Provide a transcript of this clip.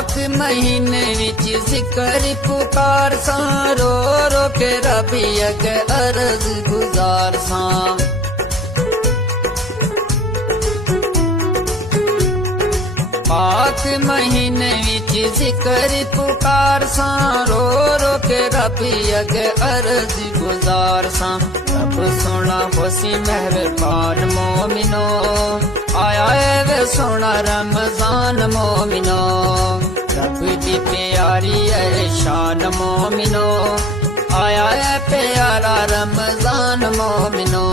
पाक महीने विच जिक्र पुकार सा, रो रो के रबी अगे अर्ज गुजार सा। पाक महीने विच जिक्र पुकार सा, रो रो के रबी अगे अर्ज गुजार सा। रब सोना होसी मेहरबान मोमिनो, आया है वे सोना रमजान मोमिनो। रब दी प्यारी है शान मोमिनो, आया है प्यारा रमजान मोमिनो।